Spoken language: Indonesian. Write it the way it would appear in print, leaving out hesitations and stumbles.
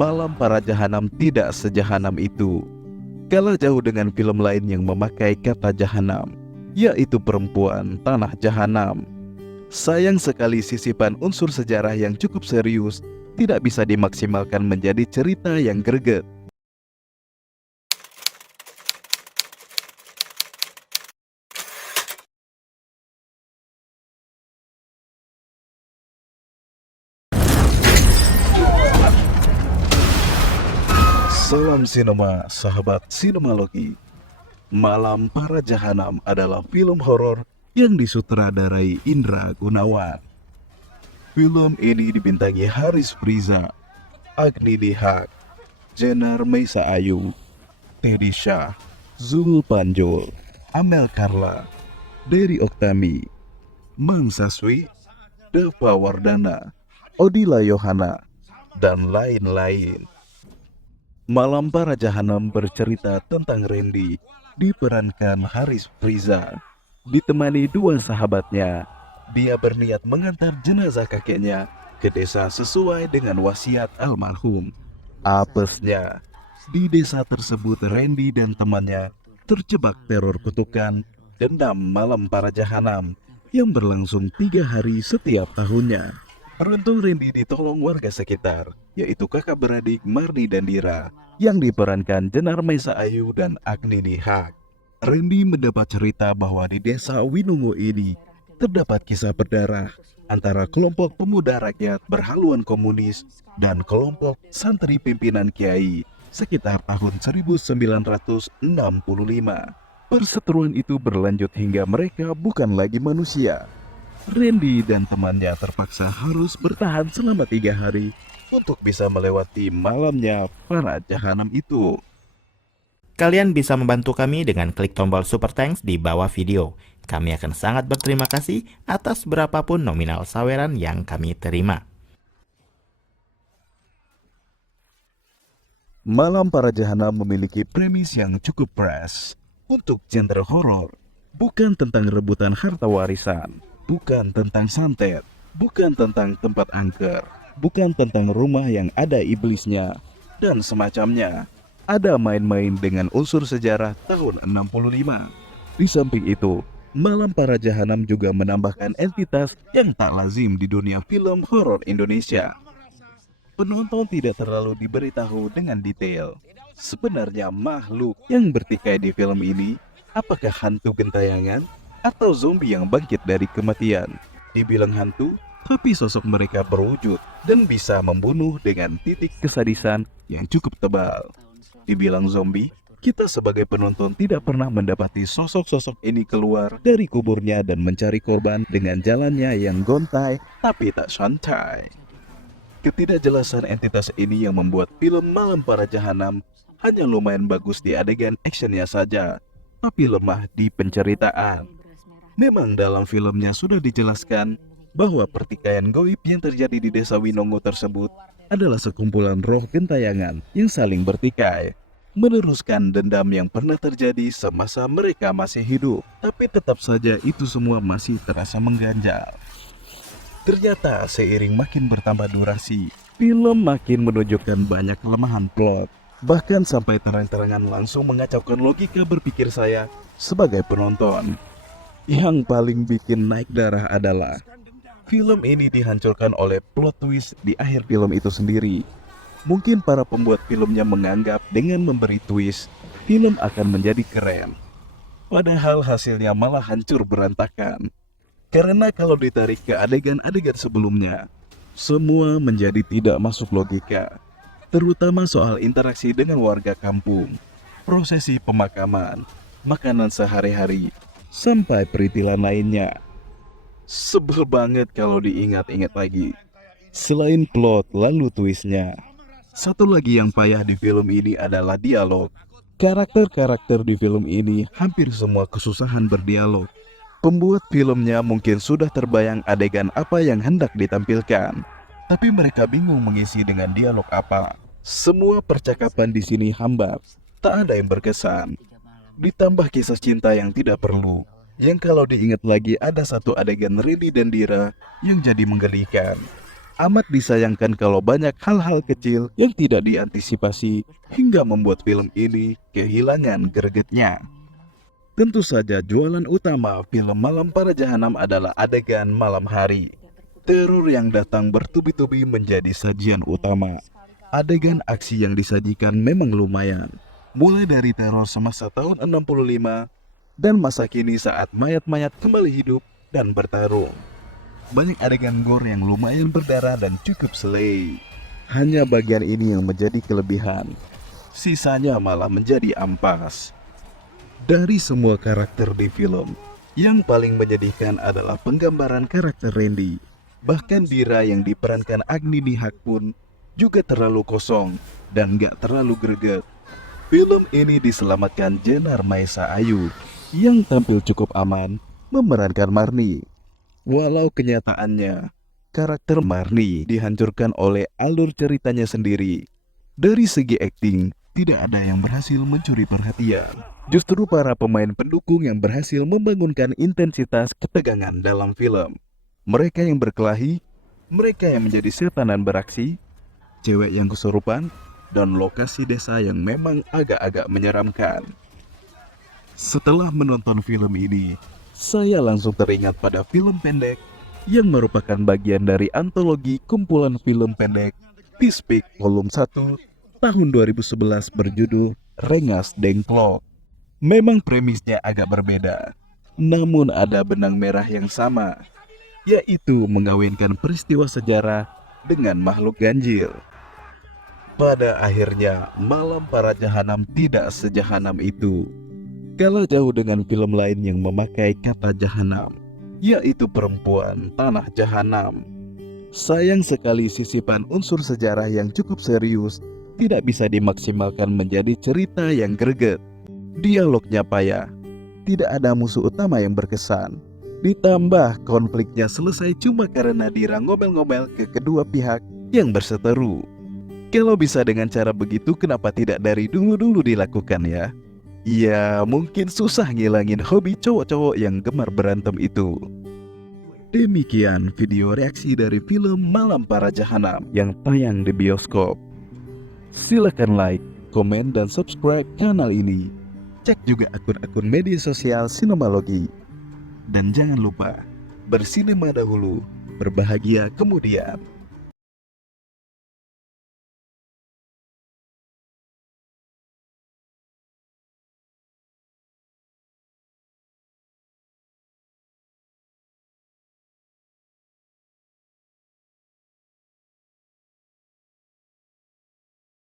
Malam Para Jahanam tidak sejahanam itu. Kalah jauh dengan film lain yang memakai kata jahanam, yaitu Perempuan Tanah Jahanam. Sayang sekali sisipan unsur sejarah yang cukup serius tidak bisa dimaksimalkan menjadi cerita yang greget. Salam sinema, sahabat sinemalogi. Malam Para Jahanam adalah film horor yang disutradarai Indra Gunawan. Film ini dibintangi Haris Friza, Agni Dihak, Jenar Meisa Ayu, Teddy Shah, Zul Panjul, Amel Carla, Dery Oktami, Mang Saswi, Deva Wardana, Odila Yohana, dan lain-lain. Malam Para Jahanam bercerita tentang Randy, diperankan Haris Friza. Ditemani dua sahabatnya, dia berniat mengantar jenazah kakeknya ke desa sesuai dengan wasiat almarhum. Apesnya, di desa tersebut Randy dan temannya terjebak teror kutukan dendam Malam Para Jahanam yang berlangsung 3 hari setiap tahunnya. Beruntung Randy ditolong warga sekitar, yaitu kakak beradik Marni dan Dira, yang diperankan Jenar Meisa Ayu dan Agni Dihak. Randy mendapat cerita bahwa di desa Winungo ini terdapat kisah berdarah antara kelompok pemuda rakyat berhaluan komunis dan kelompok santri pimpinan kiai sekitar tahun 1965. Perseteruan itu berlanjut hingga mereka bukan lagi manusia. Randy dan temannya terpaksa harus bertahan selama 3 hari untuk bisa melewati malamnya para jahanam itu. Kalian bisa membantu kami dengan klik tombol Super Thanks di bawah video. Kami akan sangat berterima kasih atas berapapun nominal saweran yang kami terima. Malam Para Jahanam memiliki premis yang cukup fresh untuk genre horor. Bukan tentang rebutan harta warisan, bukan tentang santet, bukan tentang tempat angker, bukan tentang rumah yang ada iblisnya, dan semacamnya. Ada main-main dengan unsur sejarah tahun 65. Di samping itu, Malam Para Jahanam juga menambahkan entitas yang tak lazim di dunia film horor Indonesia. Penonton tidak terlalu diberitahu dengan detail. Sebenarnya makhluk yang bertikai di film ini, apakah hantu gentayangan atau zombie yang bangkit dari kematian? Dibilang hantu, tapi sosok mereka berwujud dan bisa membunuh dengan titik kesadisan yang cukup tebal. Dibilang zombie, kita sebagai penonton tidak pernah mendapati sosok-sosok ini keluar dari kuburnya dan mencari korban dengan jalannya yang gontai tapi tak santai. Ketidakjelasan entitas ini yang membuat film Malam Para Jahanam hanya lumayan bagus di adegan actionnya saja, tapi lemah di penceritaan. Memang dalam filmnya sudah dijelaskan bahwa pertikaian gaib yang terjadi di desa Winongo tersebut adalah sekumpulan roh gentayangan yang saling bertikai, meneruskan dendam yang pernah terjadi semasa mereka masih hidup. Tapi tetap saja itu semua masih terasa mengganjal. Ternyata seiring makin bertambah durasi, film makin menunjukkan banyak kelemahan plot, bahkan sampai terang-terangan langsung mengacaukan logika berpikir saya sebagai penonton. Yang paling bikin naik darah adalah film ini dihancurkan oleh plot twist di akhir film itu sendiri. Mungkin para pembuat filmnya menganggap dengan memberi twist, film akan menjadi keren. Padahal hasilnya malah hancur berantakan. Karena kalau ditarik ke adegan-adegan sebelumnya, semua menjadi tidak masuk logika. Terutama soal interaksi dengan warga kampung, prosesi pemakaman, makanan sehari-hari, sampai peritilan lainnya. Sebel banget kalau diingat-ingat lagi. Selain plot lalu twistnya, satu lagi yang payah di film ini adalah dialog. Karakter-karakter di film ini hampir semua kesusahan berdialog. Pembuat filmnya mungkin sudah terbayang adegan apa yang hendak ditampilkan, tapi mereka bingung mengisi dengan dialog apa. Semua percakapan di sini hambar, tak ada yang berkesan. Ditambah kisah cinta yang tidak perlu, yang kalau diingat lagi ada satu adegan Randy dan Dira yang jadi menggelikan. Amat disayangkan kalau banyak hal-hal kecil yang tidak diantisipasi hingga membuat film ini kehilangan gregetnya. Tentu saja jualan utama film Malam Para Jahanam adalah adegan malam hari. Teror yang datang bertubi-tubi menjadi sajian utama. Adegan aksi yang disajikan memang lumayan. Mulai dari teror semasa tahun 65 dan masa kini saat mayat-mayat kembali hidup dan bertarung. Banyak adegan gore yang lumayan berdarah dan cukup slay. Hanya bagian ini yang menjadi kelebihan. Sisanya malah menjadi ampas. Dari semua karakter di film, yang paling menyedihkan adalah penggambaran karakter Randy. Bahkan Dira yang diperankan Agni Nihak pun juga terlalu kosong dan gak terlalu greget. Film ini diselamatkan Jenar Maesa Ayu yang tampil cukup aman memerankan Marni. Walau kenyataannya, karakter Marni dihancurkan oleh alur ceritanya sendiri. Dari segi akting, tidak ada yang berhasil mencuri perhatian. Justru para pemain pendukung yang berhasil membangunkan intensitas ketegangan dalam film. Mereka yang berkelahi, mereka yang menjadi setanan beraksi, cewek yang kesurupan, dan lokasi desa yang memang agak-agak menyeramkan. Setelah menonton film ini, saya langsung teringat pada film pendek yang merupakan bagian dari antologi kumpulan film pendek Peace Peak Volume 1 tahun 2011 berjudul Rengas Dengklok. Memang premisnya agak berbeda, namun ada benang merah yang sama, yaitu mengawinkan peristiwa sejarah dengan makhluk ganjil. Pada akhirnya, Malam Para Jahanam tidak sejahanam itu. Kalah jauh dengan film lain yang memakai kata jahanam, yaitu Perempuan Tanah Jahanam. Sayang sekali sisipan unsur sejarah yang cukup serius tidak bisa dimaksimalkan menjadi cerita yang greget. Dialognya payah, tidak ada musuh utama yang berkesan. Ditambah konfliknya selesai cuma karena Dira ngomel-ngomel ke kedua pihak yang berseteru. Kalau bisa dengan cara begitu, kenapa tidak dari dulu-dulu dilakukan ya? Ya, mungkin susah ngilangin hobi cowok-cowok yang gemar berantem itu. Demikian video reaksi dari film Malam Para Jahanam yang tayang di bioskop. Silakan like, komen, dan subscribe kanal ini. Cek juga akun-akun media sosial Sinemalogi. Dan jangan lupa, bersinema dahulu, berbahagia kemudian.